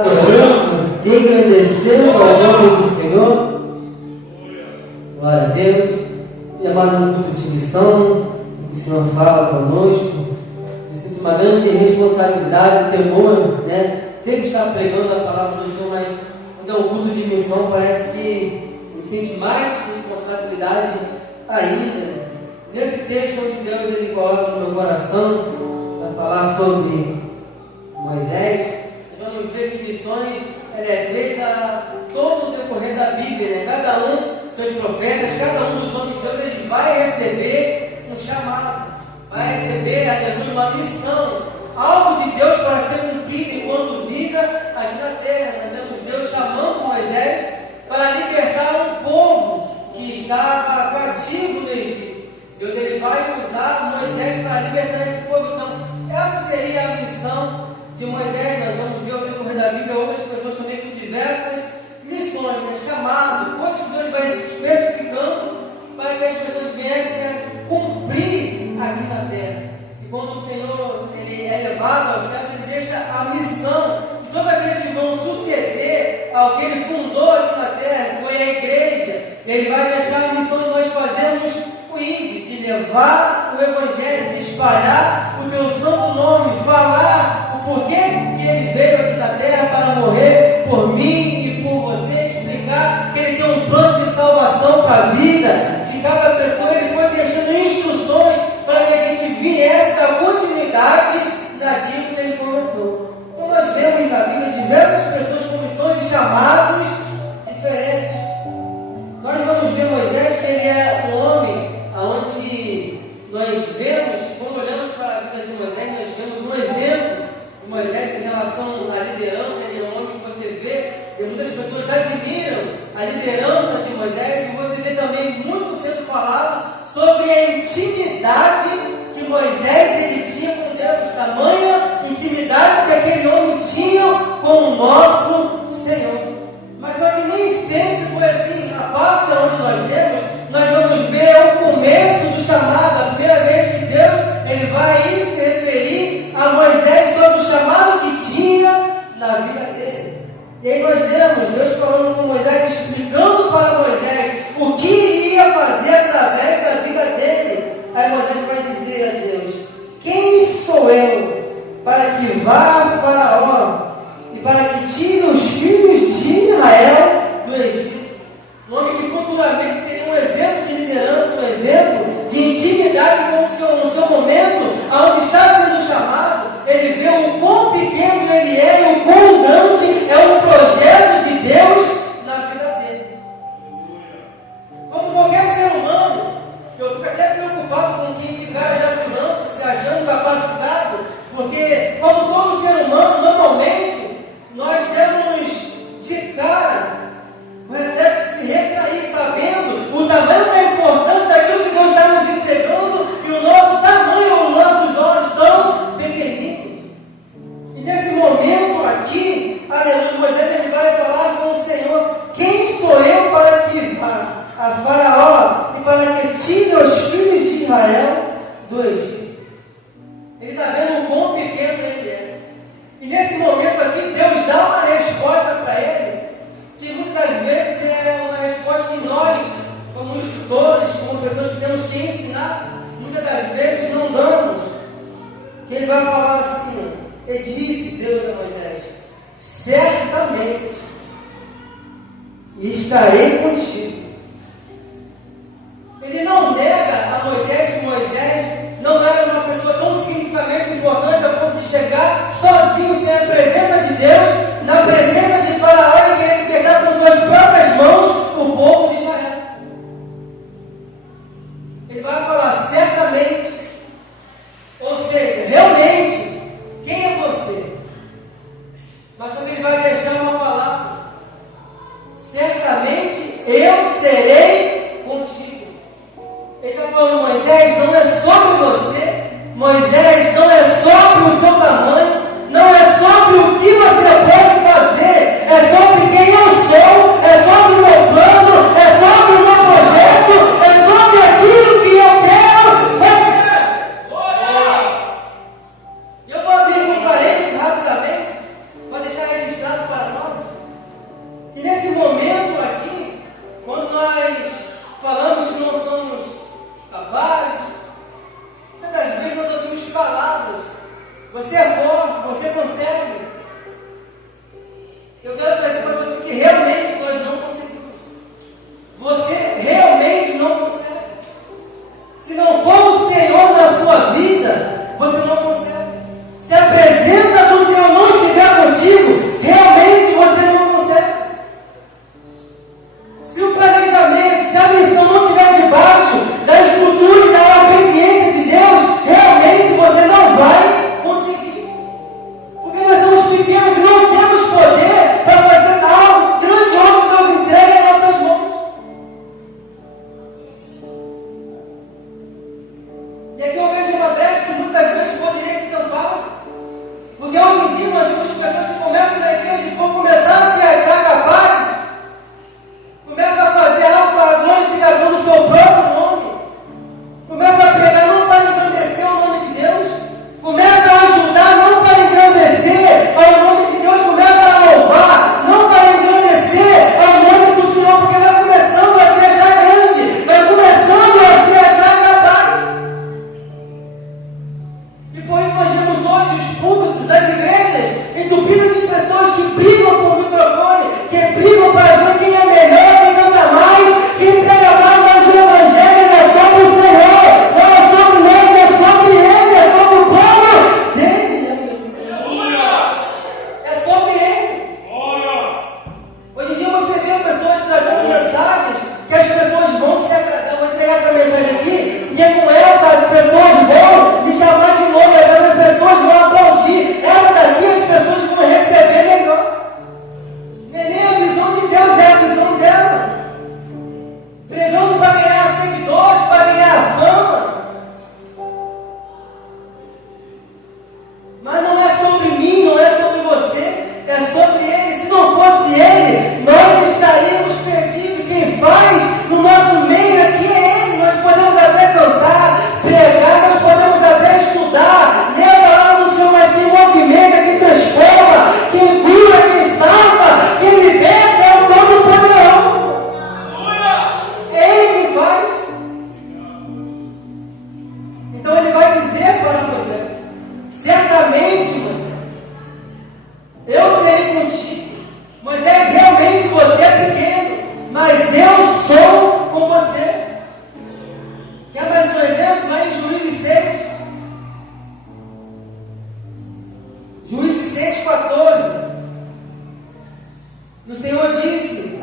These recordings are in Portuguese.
Adorando, engrandecendo ao nome do Senhor. Glória a Deus. E amado no culto de missão, o Senhor fala conosco. Eu sinto uma grande responsabilidade, temor, né? Sempre estar pregando a palavra do Senhor, mas quando é um culto de missão, parece que me sente mais responsabilidade ainda. Nesse texto onde Deus ele coloca no meu coração para falar sobre Moisés, nós vamos ver que missões ela é feita todo o decorrer da Bíblia, né? Cada um, seus profetas, cada um dos homens de Deus, ele vai receber um chamado, vai receber, aleluia, uma missão, algo de Deus para ser cumprido enquanto vida aqui na terra. Nós vemos Deus chamando Moisés para libertar um povo que estava cativo no Egito. Deus ele vai usar Moisés para libertar esse povo. Então, essa seria a missão de Moisés. Nós vamos ver ao decorrer da Bíblia outras pessoas também com diversas missões, né? Chamado, coisas que Deus vai especificando para que as pessoas viessem a cumprir aqui na terra. E quando o Senhor ele é levado ao céu, ele deixa a missão de todos aqueles que vão suceder ao que ele fundou aqui na terra, que foi a igreja. Ele vai deixar a missão de nós fazermos o ID, de levar o Evangelho, de espalhar o teu santo nome, falar o porquê que ele veio aqui na terra para morrer por mim e por você, explicar que ele tem um plano de salvação para a vida de cada pessoa. Ele foi deixando instruções para que a gente viesse a continuidade daquilo que ele começou. Então nós vemos na Bíblia diversas pessoas com missões e chamados diferentes. Nós vamos ver Moisés, que ele é um homem onde nós vemos, quando olhamos para a vida de Moisés, nós vemos um exemplo de Moisés em relação à liderança. Ele é um homem que você vê, e muitas pessoas admiram a liderança de Moisés, e você vê também muito sendo falado sobre a intimidade que Moisés ele tinha com Deus, tamanha intimidade que aquele homem tinha com o nosso Senhor. Mas só que nem sempre foi assim. Na parte onde nós lemos, nós vamos ver o começo do chamado, a primeira vez que Deus ele vai se referir a Moisés sobre o chamado que tinha na vida dele. E aí nós lemos Deus falando com Moisés, explicando para Moisés o que iria fazer através da vida dele. Aí Moisés vai dizer a Deus: quem sou eu para que vá a Faraó e para que tire os filhos de Israel do Egito? Um homem que futuramente seria um exemplo de liderança, um exemplo de intimidade com o Senhor, no seu momento, aonde está sendo chamado. Ele vê o quão pequeno ele é e o quão grande é o projeto de Deus na vida dele. Como qualquer ser humano, eu fico até preocupado com quem de cara já se lança, se achando capacitado, porque, como todo ser humano, normalmente, nós temos de cara o reflexo de se retrair, sabendo o tamanho da importância daquilo que Deus está nos entregando e o nosso tamanho, os nossos olhos tão pequeninos. E nesse momento aqui, aleluia, Moisés ele vai falar com o Senhor: quem sou eu para que vá a Faraó e para que tire os filhos de Israel do Egito? Ele está vendo o quão pequeno ele é. E nesse momento aqui, Deus dá uma resposta para ele, que muitas vezes é uma resposta que nós, como instrutores, como pessoas que temos que ensinar, muitas das vezes não damos. Que ele vai falar assim: e disse Deus a Moisés: certamente estarei contigo. Ele não nega a Moisés que Moisés não era uma pessoa tão significativamente importante a ponto de chegar sozinho, sem a presença de Deus, na presença de Faraó, e querer pegar com suas próprias mãos o povo de Israel. Ele vai falar certamente, ou seja, realmente, quem é você? Mas só que ele vai deixar uma palavra: certamente eu serei contigo. Ele está falando: Moisés, não é sobre você, Moisés, não é sobre o seu tamanho, não é sobre o que você pode fazer, é sobre quem eu sou, é sobre o meu plano, é sobre o meu projeto, é sobre aquilo que eu quero fazer. E eu vou abrir um parênteses rapidamente, para deixar registrado para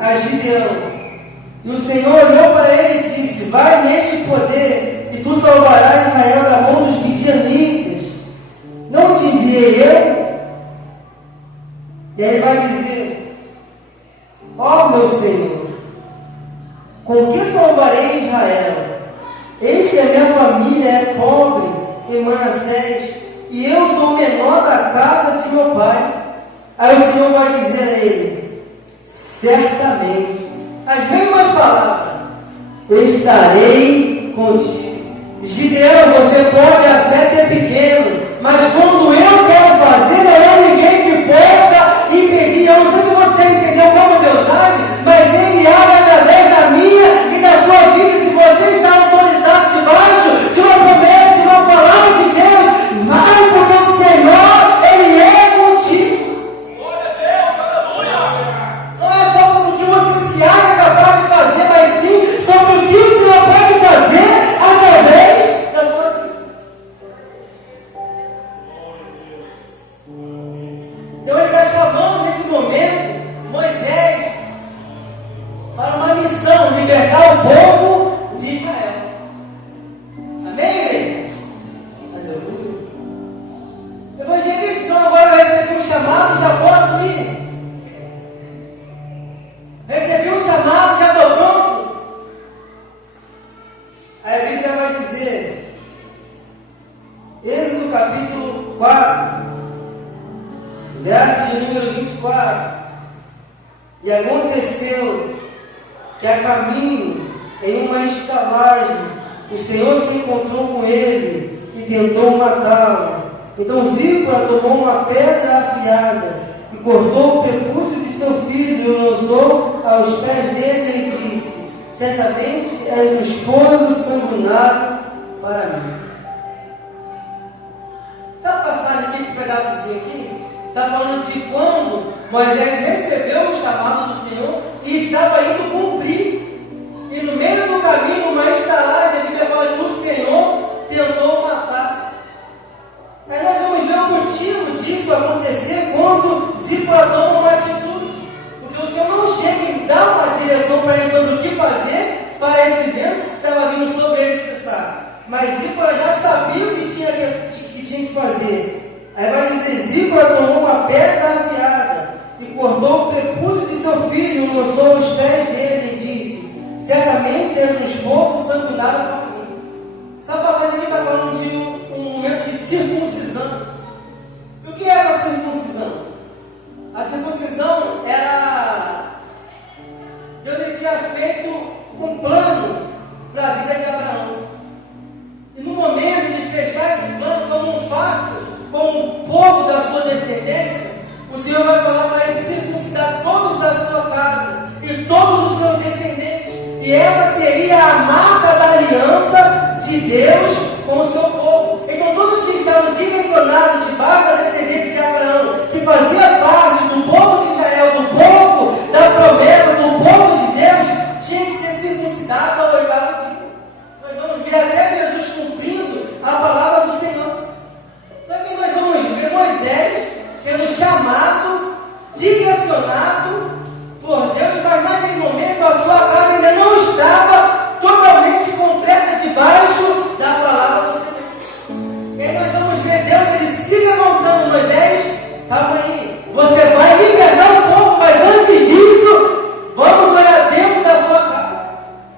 a Gideão. E o Senhor olhou para ele e disse: vai neste poder, e tu salvarás Israel da mão dos midianitas. Não te enviei eu? E aí vai dizer: ó meu Senhor, com que salvarei Israel? Eis que a minha família é pobre em Manassés, e eu sou o menor da casa de meu pai. Aí o Senhor vai dizer a ele: certamente, as mesmas palavras, estarei contigo. Gideão, você pode até ter pequeno, mas quando eu quero fazer, não há ninguém que possa impedir. Eu não sei se você entendeu como Deus age, mas Ele age através da minha e da sua vida. Se você está autorizado debaixo de uma promessa, de uma palavra de Deus, vai, porque o Senhor, Ele é contigo. Glória a Deus, aleluia! Não é só sobre o que você se acha capaz de fazer, mas sim sobre o que o Senhor pode fazer através da sua vida. Então Ele está chamando nesse momento Moisés para uma missão, libertar o povo de Israel. Amém, igreja? Aleluia. Evangelista, então agora eu recebi um chamado, já posso ir. Recebi um chamado, já estou pronto. Aí a Bíblia vai dizer, Êxodo capítulo 4, verso de número 24. E aconteceu que a caminho, em uma estalagem, o Senhor se encontrou com ele e tentou matá-lo. Então Zípora tomou uma pedra afiada e cortou o prepúcio de seu filho e o lançou aos pés dele e disse: certamente és um esposo sanguinário para mim. Sabe a passagem aqui, esse pedaçozinho aqui? Está falando de quando Moisés recebeu o chamado do Senhor e estava indo cumprir. E no meio do caminho, uma estalagem, a Bíblia fala que o Senhor tentou matar. Aí nós vamos ver o motivo disso acontecer quando Zípora toma uma atitude. Porque o Senhor não chega e dá uma direção para ele sobre o que fazer para esse vento que estava vindo sobre ele cessar. Mas Zípora já sabia o que tinha que fazer. Aí vai dizer: Zípora tomou uma pedra afiada e cortou o prepúcio de seu filho e o lançou aos pés dele e disse: certamente és um esposo sanguinário para mim. Essa passagem aqui está falando de um momento de circuncisão. E o que é essa circuncisão? A circuncisão era... Deus ele tinha feito um plano para a vida de Abraão. E no momento de fechar esse plano como um pacto com o povo da sua descendência, o Senhor vai falar para ele circuncidar todos da sua casa e todos os seus descendentes. E essa seria a marca da aliança de Deus com o seu povo. Então todos que estavam direcionados debaixo da descendência de Abraão, que fazia parte do povo de Israel, do povo da promessa, do povo de Deus, tinha que ser circuncidado ao oitavo dia. Nós vamos ver até Jesus cumprindo a palavra do Senhor. Só que nós vamos ver Moisés sendo chamado, direcionado por Deus, mas naquele momento a sua casa ainda não estava totalmente completa debaixo da palavra do Senhor. E aí nós vamos ver Deus, ele se levantando. Moisés, calma aí, você vai libertar o povo, mas antes disso, vamos olhar dentro da sua casa.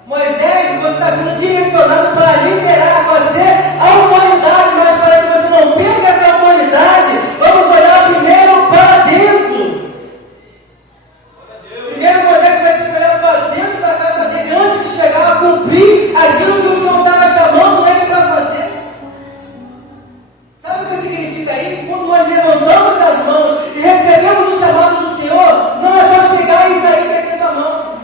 Moisés, você está sendo direcionado para liderar, você a humanidade, mas para que você não perca essa autoridade, vamos olhar primeiro para dentro. Primeiro Moisés vai ter que olhar para dentro da casa dele antes de chegar a cumprir aquilo que o Senhor estava chamando ele para fazer. Sabe o que significa isso? Quando nós levantamos as mãos e recebemos o chamado do Senhor, não é só chegar e sair metendo a mão.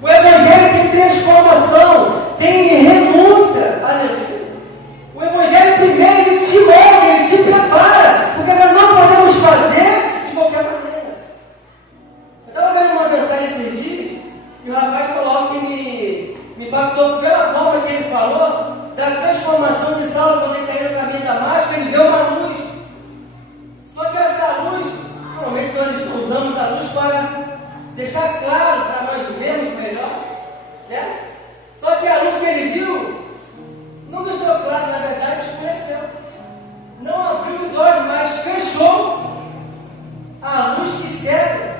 O Evangelho tem transformação, tem renúncia. Aleluia. O Evangelho primeiro ele te molda, ele te prepara, porque nós não podemos fazer de qualquer maneira. Eu estava vendo uma mensagem esses dias e o rapaz falou algo que me impactou pela forma que ele falou da transformação de Saulo quando ele caiu no caminho de Damasco. Ele viu uma luz. Só que essa luz, normalmente nós usamos a luz para deixar claro para nós vermos melhor, né? Só que a luz que ele viu não deixou claro, na verdade, escureceu. Não abriu os olhos, mas fechou a luz que cega.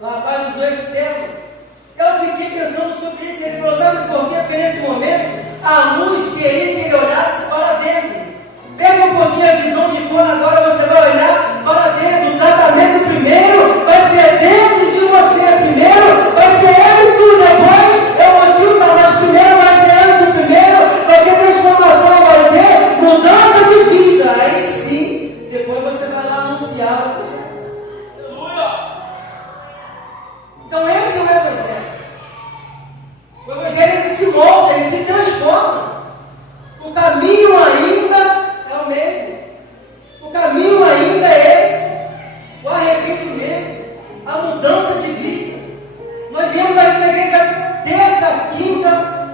O rapaz usou esse termo. Eu fiquei pensando sobre isso. Ele falou: sabe por quê? Porque nesse momento a luz queria que ele olhasse para dentro. Pega um pouquinho a visão de fora, agora você vai olhar para dentro. O tratamento primeiro vai ser dentro de você. Primeiro vai ser âmbito, depois eu vou te usar, mas primeiro vai ser âmbito primeiro, vai ter transformação, vai ter mudança de vida. Aí sim, depois você vai lá anunciar o Evangelho. Aleluia! Então esse é o Evangelho. O Evangelho ele te molda, ele te transforma. O caminho ainda é o mesmo. O caminho ainda é esse. O arrependimento, a mudança de vida. Nós viemos aqui na igreja terça, quinta,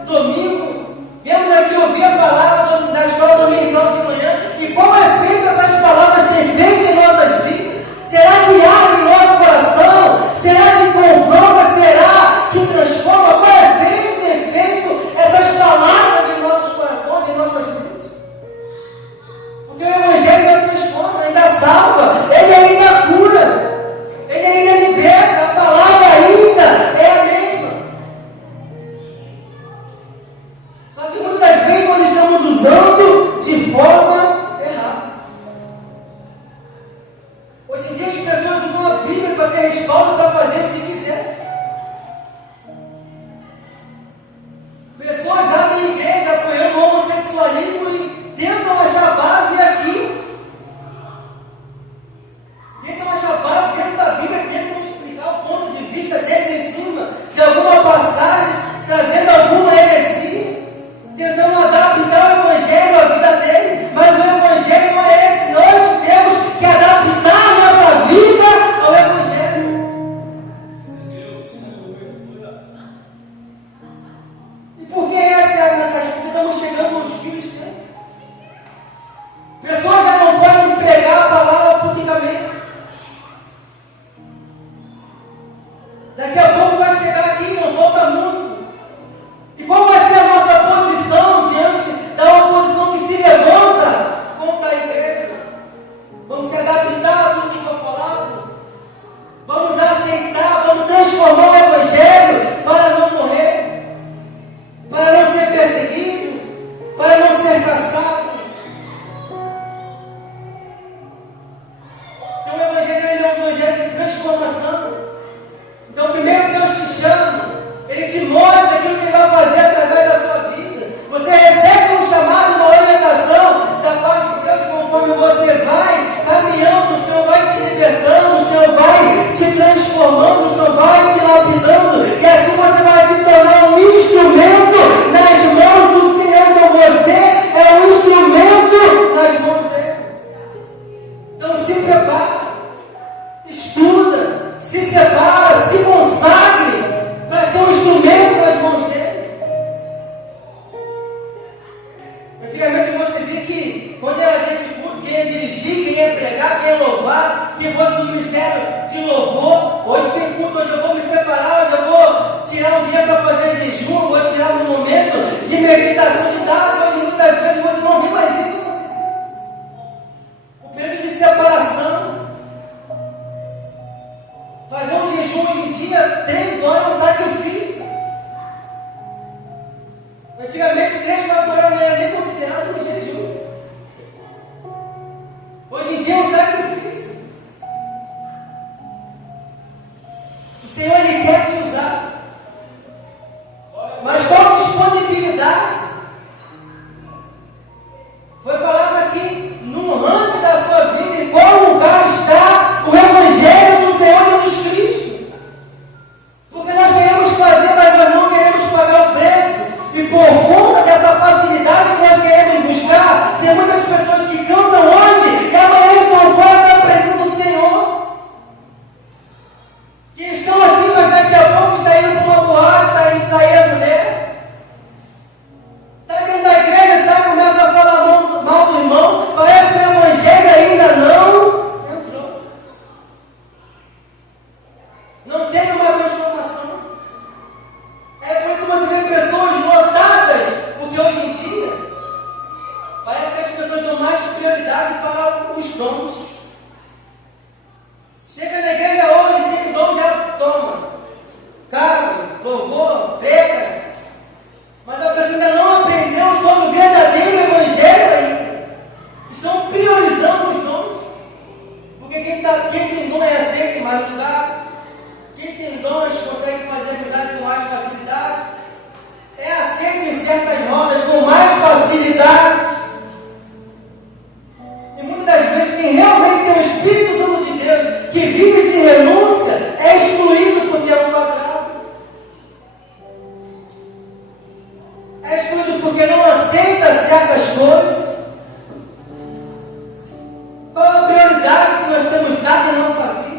domingo. Viemos aqui ouvir a palavra da escola dominical de manhã. E qual efeito essas palavras têm feito em nossas vidas? Será que abre em nosso coração? Será que confronta? Será que transforma? Qual efeito tem feito essas palavras em nossos corações, em nossas vidas? Porque o Evangelho ainda transforma, ainda salva, ele ainda cura, ele ainda liberta, a palavra ainda é a mesma. Só que muitas das vezes nós estamos usando de forma errada. Hoje em dia as pessoas usam a Bíblia para ter respaldo para fazer o que quiser. Pessoas abrem igreja apoiando o homossexualismo e tentam achar base aqui. Tentam achar base dentro da Bíblia, tentam explicar o ponto de vista deles em cima de alguma passagem, trazendo alguma heresia, tentando adaptar o Evangelho à vida dele. Mas o Evangelho não é esse. Nós temos que adaptar a nossa vida ao Evangelho. E por que essa é a mensagem? Porque estamos chegando aos filhos dele. Pessoas já não podem pregar a palavra publicamente. Daqui a pouco vai chegar aqui, não falta muito. E qual vai ser a nossa posição diante da oposição que se levanta contra a igreja? Vamos se adaptar a tudo que foi falado? Vamos aceitar, vamos transformar o Evangelho para não morrer, para não ser perseguido, para não ser caçado. Então o Evangelho ele é um Evangelho de transformação. Então primeiro Deus te chama, Ele te mostra aquilo que Ele vai fazer através da sua vida. Você recebe um chamado, uma orientação da parte de Deus, conforme você vai caminhando, o Senhor vai te libertando, o Senhor vai te transformando, o Senhor vai te lapidando, e assim você vai se tornar um instrumento nas mãos do Senhor. Então você é um instrumento nas mãos dele. Então se prepara, estuda, se separa, se consagre para ser um instrumento nas mãos dele. Antigamente você via que quando era dia de culto, quem ia dirigir, quem ia pregar, quem ia louvar, quem fosse do ministério de louvor. Hoje tem culto, hoje eu vou me separar, hoje eu vou tirar um dia para fazer jejum, vou tirar um momento de meditação de dados. Hoje muitas vezes você não vê mais isso acontecer. O período de separação. Fazer um jejum hoje em dia, 3 horas é um sacrifício. Antigamente, 3, 4 horas não era nem considerado um jejum. Hoje em dia é um sacrifício. O Senhor Ele quer te usar. Mas qual disponibilidade? Foi falado aqui no ranking da sua vida, em qual lugar está o Evangelho do Senhor Jesus Cristo. Porque nós queremos fazer, mas nós não queremos pagar o preço. E por conta dessa facilidade que nós queremos buscar, tem muitas pessoas que cantam hoje e amanhã estão fora da presença do Senhor. Que estão aqui, mas Não teve uma transformação. É por isso que você vê pessoas lotadas, porque hoje em dia parece que as pessoas dão mais prioridade para os dons. Chega na igreja hoje, tem dom, já toma. Cargo, louvor, prega. Mas a pessoa ainda não aprendeu sobre o verdadeiro evangelho ainda. Estão priorizando os dons. Porque quem tem dom é aceito em mais lugares. Quem tem dons consegue fazer amizade com mais facilidade. É aceito em certas rodas com mais facilidade. E muitas das vezes quem realmente tem o Espírito Santo de Deus, que vive de renúncia, é excluído por ter um quadrado. É excluído porque não aceita certas coisas. Qual é a prioridade que nós temos dado em nossa vida?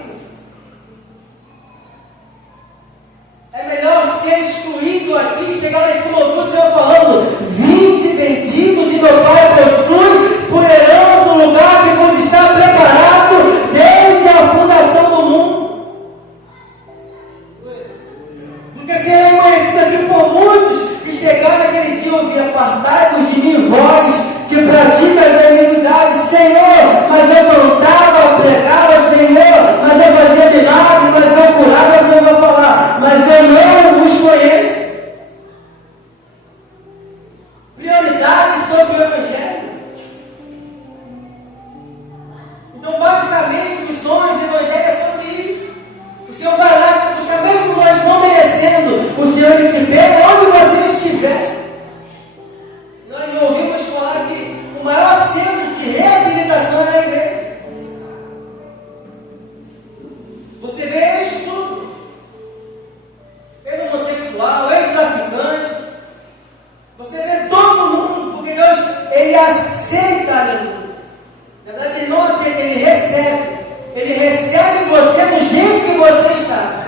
É melhor ser excluído aqui, chegar lá em cima do Senhor falando: vinde bendito de meu Pai, possui por herança o lugar que vos está preparado desde a fundação do mundo. Do que ser reconhecido aqui por muitos e chegar naquele dia e ouvir: apartai-vos de mim, vós que praticas a iniquidade. Senhor, mas eu cantava, pregava, Senhor, mas eu fazia milagre, mas eu curava. O Senhor vai falar: mas eu não vos conheço. Prioridade sobre o Evangelho. Então, basicamente, missões, Evangelho é sobre isso. O Senhor vai lá te buscar, mesmo nós não merecendo, o Senhor ele te pega onde você estiver. Nós ouvimos falar que o maior centro de reabilitação é na igreja. Você vê isso tudo. Ex-homossexual, ex-traficante. Você vê todo mundo, porque Deus, ele aceita a aleluia. Na verdade, ele não aceita, ele recebe. Ele recebe você do jeito que você está.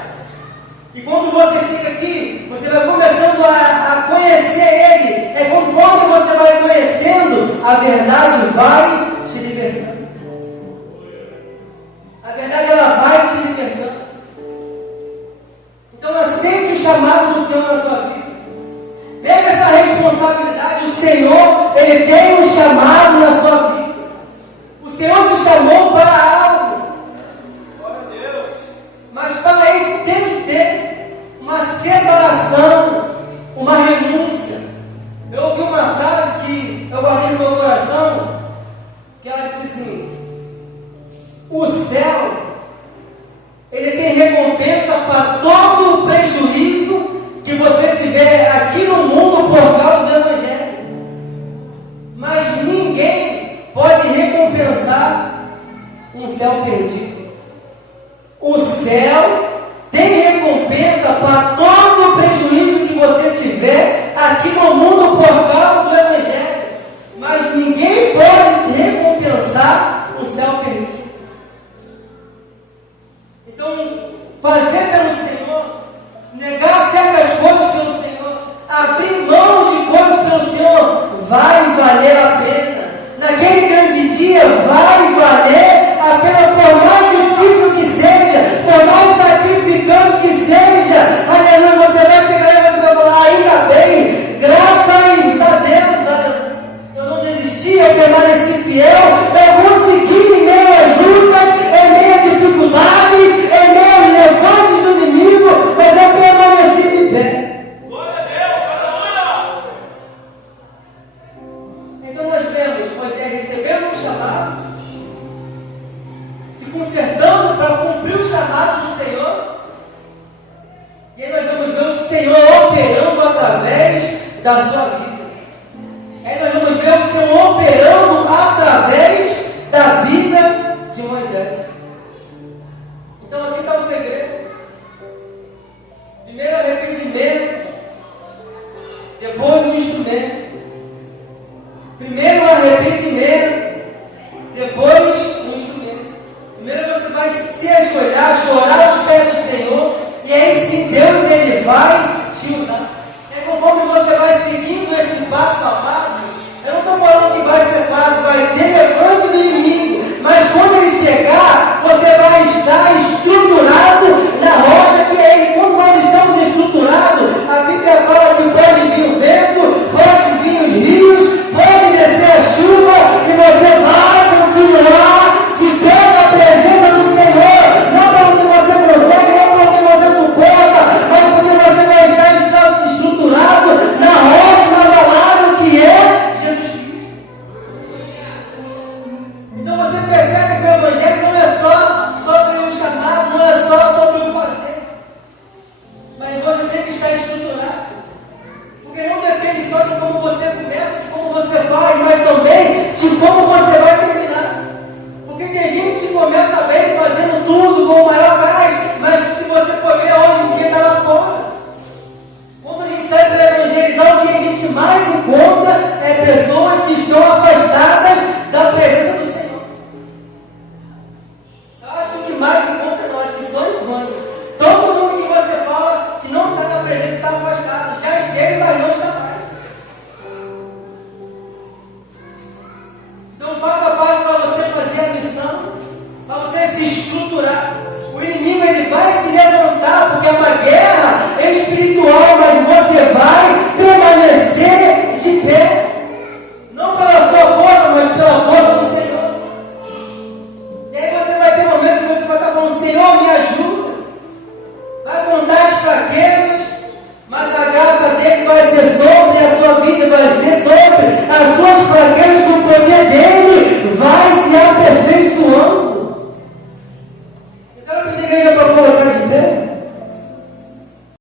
E quando você chega aqui, você vai começando a conhecer Ele. É conforme você vai conhecendo, a verdade vai te libertando. A verdade, ela vai te libertando. Então, aceite o chamado do Senhor na sua vida. Pega essa responsabilidade. O Senhor, Ele tem um chamado na sua vida. O Senhor te chamou para algo. Glória a Deus. Mas para isso tem que ter uma separação, uma renúncia. Eu ouvi uma frase que eu guardei no meu coração, que ela disse assim: o céu, ele tem recompensa para todo o prejuízo que você tiver aqui no mundo por causa do Evangelho. Mas ninguém pode recompensar um céu perdido. O céu tem recompensa para todo o prejuízo que você tiver aqui no mundo por causa do Evangelho. Mas ninguém pode te recompensar o céu perdido. Então, fazer pelo Senhor, negar certas coisas pelo Senhor, abrir mão de coisas pelo Senhor, vai valer a pena. Naquele grande dia, vai valer a pena, por mais difícil que seja, por mais sacrificante que seja. Aleluia, você vai chegar e você vai falar: ainda bem, graças a Deus, aleluia. Eu não desisti, eu permaneci fiel, eu consegui em meio às lutas, em meio a dificuldades, em meio aos levantes do inimigo, mas eu permaneci de pé. Glória a Deus, aleluia. Então nós vemos Moisés recebendo um chamado, se consertando para cumprir o chamado do Senhor, e aí nós vamos ver o Senhor operando através da sua